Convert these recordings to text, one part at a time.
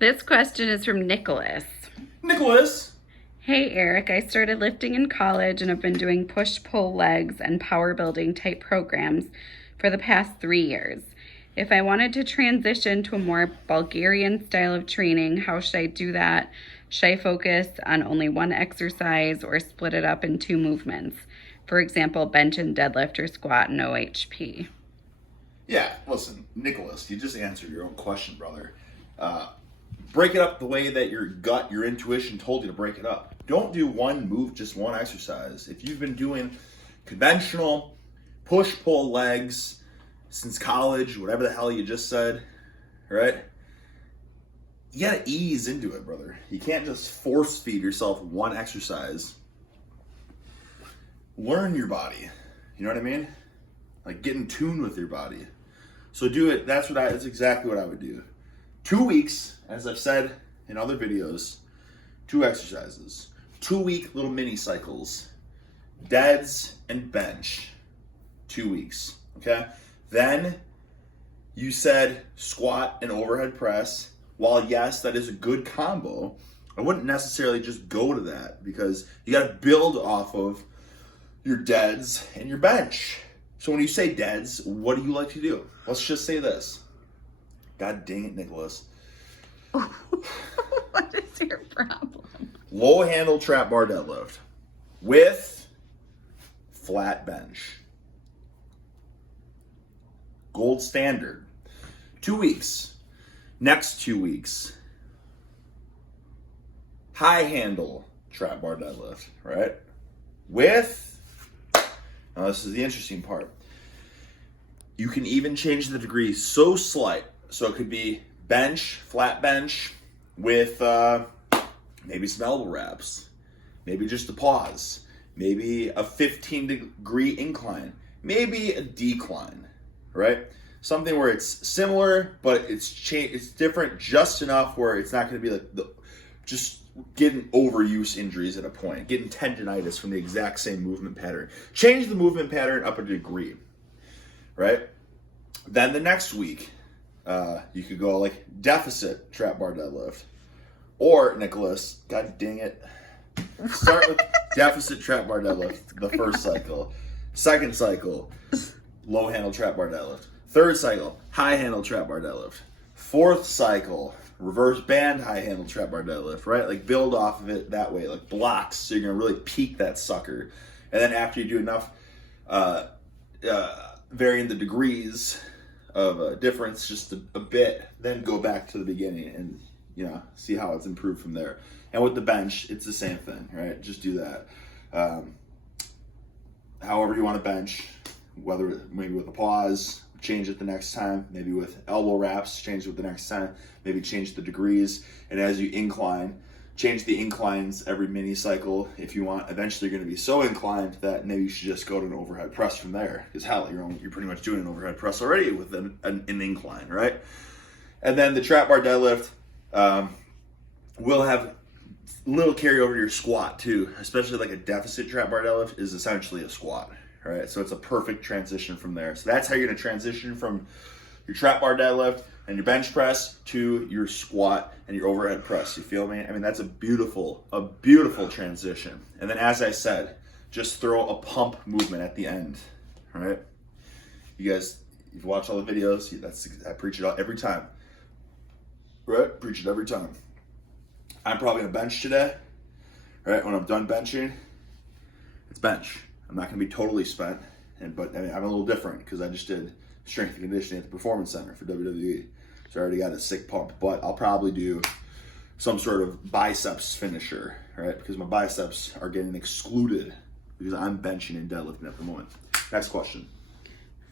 This question is from Nicholas. Nicholas. Hey Eric, I started lifting in college and have been doing push-pull legs and power building type programs for the past 3 years. If I wanted to transition to a more Bulgarian style of training, how should I do that? Should I focus on only one exercise or split it up in 2 movements? For example, bench and deadlift or squat and OHP. Yeah, listen, Nicholas, you just answered your own question, brother. Break it up the way that your gut, your intuition told you to break it up. Don't do one move, just one exercise. If you've been doing conventional push-pull legs since college, whatever the hell you just said, right? You gotta ease into it, brother. You can't just force feed yourself one exercise. Learn your body. You know what I mean? Like get in tune with your body. So do it. That's exactly what I would do. 2 weeks, as I've said in other videos, 2 exercises. 2-week little mini cycles. Deads and bench. 2 weeks. Okay? Then you said squat and overhead press. While yes, that is a good combo, I wouldn't necessarily just go to that because you got to build off of your deads and your bench. So when you say deads, what do you like to do? Let's just say this. God dang it, Nicholas. What is your problem? Low handle trap bar deadlift with flat bench. Gold standard. 2 weeks. Next 2 weeks. High handle trap bar deadlift, right? Now this is the interesting part. You can even change the degree so slight. So it could be bench, flat bench with maybe some elbow wraps, maybe just a pause, maybe a 15-degree incline, maybe a decline, right? Something where it's similar, but it's different just enough where it's not going to be like just getting overuse injuries at a point, getting tendonitis from the exact same movement pattern. Change the movement pattern up a degree, right? Then the next week, you could go like deficit trap bar deadlift. Or, Nicholas, god dang it, start with deficit trap bar deadlift, the first cycle. Second cycle, low handle trap bar deadlift. Third cycle, high handle trap bar deadlift. Fourth cycle, reverse band high handle trap bar deadlift, right? Like build off of it that way, like blocks, so you're gonna really peak that sucker. And then after you do enough varying the degrees of difference just a bit, then go back to the beginning and see how it's improved from there. And with the bench, it's the same thing, right? Just do that. However you want to bench, whether maybe with a pause, change it the next time, maybe with elbow wraps, change it the next time, maybe change the degrees, and as you incline, change the inclines every mini cycle if you want. Eventually you're going to be so inclined that maybe you should just go to an overhead press from there, because hell, you're pretty much doing an overhead press already with an incline, right? And then the trap bar deadlift will have little carryover to your squat too, especially like a deficit trap bar deadlift is essentially a squat. Right, so it's a perfect transition from there. So that's how you're going to transition from your trap bar deadlift and your bench press to your squat and your overhead press. You feel me? I mean, that's a beautiful transition. And then, as I said, just throw a pump movement at the end. All right, you guys, you've watched all the videos. I preach it out every time. Right, preach it every time. I'm probably gonna bench today. Right, when I'm done benching, it's bench. I'm not going to be totally spent, but I mean, I'm a little different because I just did strength and conditioning at the Performance Center for WWE. So I already got a sick pump, but I'll probably do some sort of biceps finisher, right? Because my biceps are getting excluded because I'm benching and deadlifting at the moment. Next question.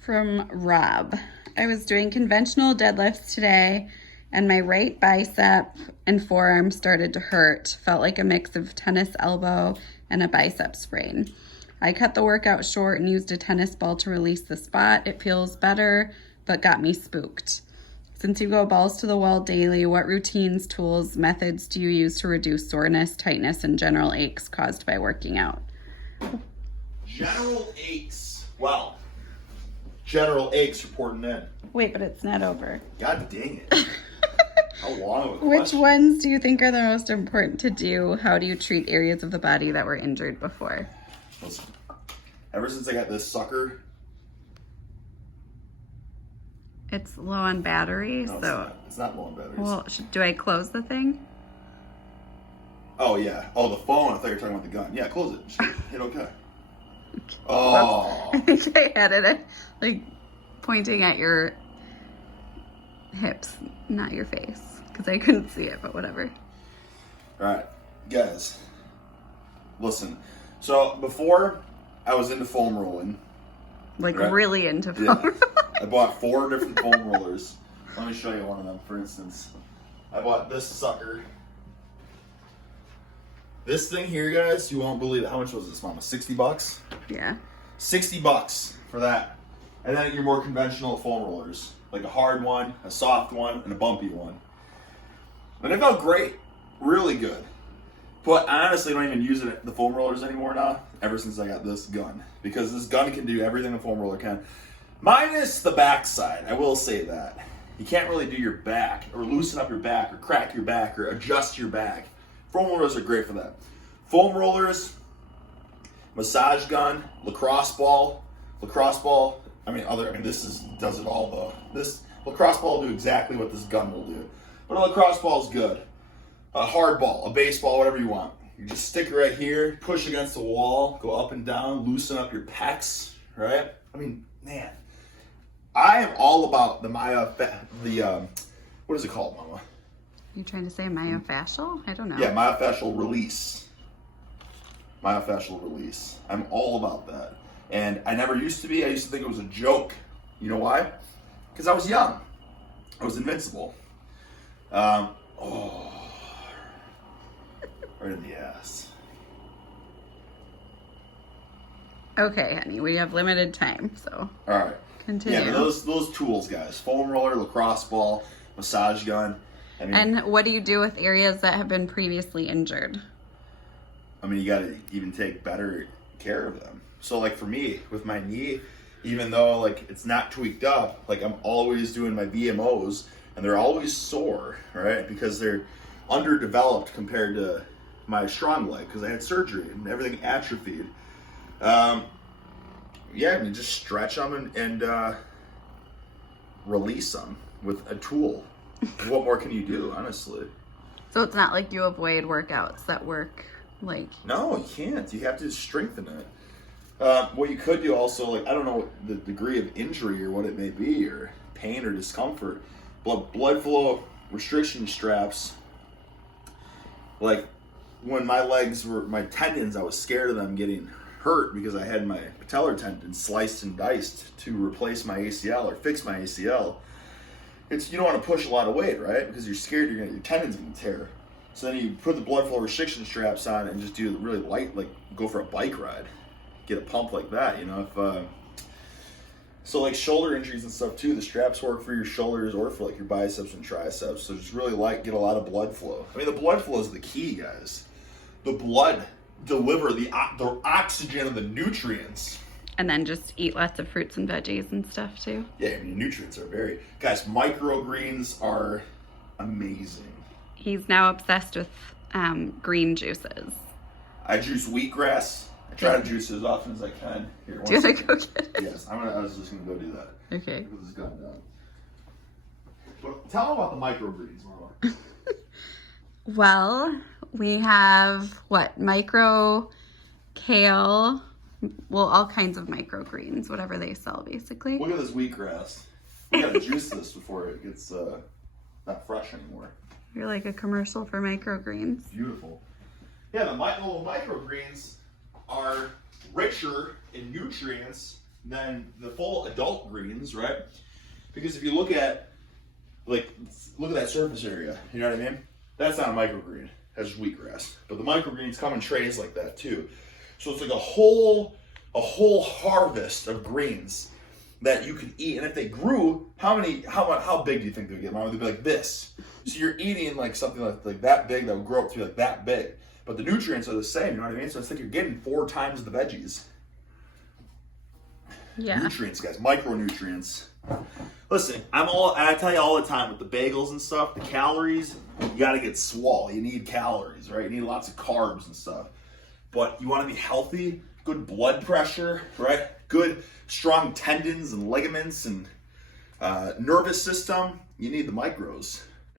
From Rob. I was doing conventional deadlifts today and my right bicep and forearm started to hurt. Felt like a mix of tennis elbow and a bicep sprain. I cut the workout short and used a tennis ball to release the spot. It feels better, but got me spooked. Since you go balls to the wall daily, what routines, tools, methods do you use to reduce soreness, tightness, and general aches caused by working out? General aches. Wow. General aches reporting in. Wait, but it's not over. God dang it. How long of a Which question. ones do you think are the most important to do? How do you treat areas of the body that were injured before? Listen, ever since I got this sucker, It's low on battery, no, so... it's not low on batteries. Well, do I close the thing? Oh, yeah. Oh, the phone. I thought you were talking about the gun. Yeah, close it. Just hit okay. Oh. I think I had it like pointing at your hips, not your face, because I couldn't see it, but whatever. All right, guys, listen. So before I was into foam rolling. Like right? really into foam. Yeah. I bought 4 different foam rollers. Let me show you one of them, for instance. I bought this sucker. This thing here, guys, you won't believe it. How much was this, Mama? 60 bucks? Yeah. 60 bucks for that. And then your more conventional foam rollers, like a hard one, a soft one, and a bumpy one. And it felt great, really good. But I honestly don't even use the foam rollers anymore now, ever since I got this gun. Because this gun can do everything a foam roller can. Minus the backside, I will say that. You can't really do your back, or loosen up your back, or crack your back, or adjust your back. Foam rollers are great for that. Foam rollers, massage gun, lacrosse ball, this does it all though. This lacrosse ball will do exactly what this gun will do. But a lacrosse ball is good. A hard ball, a baseball, whatever you want. You just stick it right here, push against the wall, go up and down, loosen up your pecs, right? I mean, man, I am all about the what is it called, Mama? You trying to say myofascial? I don't know. Yeah, myofascial release. Myofascial release. I'm all about that. And I never used to be. I used to think it was a joke. You know why? Because I was young. I was invincible. Right in the ass. Okay, honey, we have limited time, so All right. continue. Yeah, but those tools, guys. Foam roller, lacrosse ball, massage gun. I mean, And what do you do with areas that have been previously injured? you got to even take better care of them. So, like for me, with my knee, even though like it's not tweaked up, like I'm always doing my VMOs, and they're always sore, right? Because they're underdeveloped compared to my strong leg, because I had surgery and everything atrophied. Just stretch them and release them with a tool. What more can you do, honestly? So it's not like you avoid workouts that work like... No, you can't. You have to strengthen it. What you could do also, like, I don't know the degree of injury or what it may be, or pain or discomfort, but blood flow restriction straps, like when my tendons, I was scared of them getting hurt because I had my patellar tendon sliced and diced to replace my ACL or fix my ACL. You don't want to push a lot of weight, right? Because you're scared your tendon's going to tear. So then you put the blood flow restriction straps on and just do really light, like go for a bike ride. Get a pump like that, So like shoulder injuries and stuff too, the straps work for your shoulders or for like your biceps and triceps. So just really get a lot of blood flow. I mean, the blood flow is the key, guys. The blood deliver the oxygen and the nutrients. And then just eat lots of fruits and veggies and stuff too. Yeah, nutrients are guys, microgreens are amazing. He's now obsessed with green juices. I juice wheatgrass. I try to juice it as often as I can. Here, Do you want to go get it? Yes, I was just going to go do that. Okay. Put this gun down. But tell them about the microgreens, Marla. Well, we have micro kale, all kinds of microgreens, whatever they sell basically. Look at this wheatgrass. We got to juice this before it gets not fresh anymore. You're like a commercial for microgreens. Beautiful. Yeah, the little microgreens are richer in nutrients than the full adult greens, right? Because if you look at that surface area, you know what I mean? That's not a microgreen. That's just wheatgrass. But the microgreens come in trays like that too. So it's like a whole harvest of greens that you can eat. And if they grew, how big do you think they would get? Mom, they'd be like this. So you're eating like something like that big that would grow up to be like that big. But the nutrients are the same, you know what I mean? So it's like you're getting 4 times the veggies. Yeah. Nutrients, guys, micronutrients. Listen, I tell you all the time with the bagels and stuff, the calories, you gotta get swole. You need calories, right? You need lots of carbs and stuff. But you wanna be healthy, good blood pressure, right? Good, strong tendons and ligaments and nervous system. You need the micros.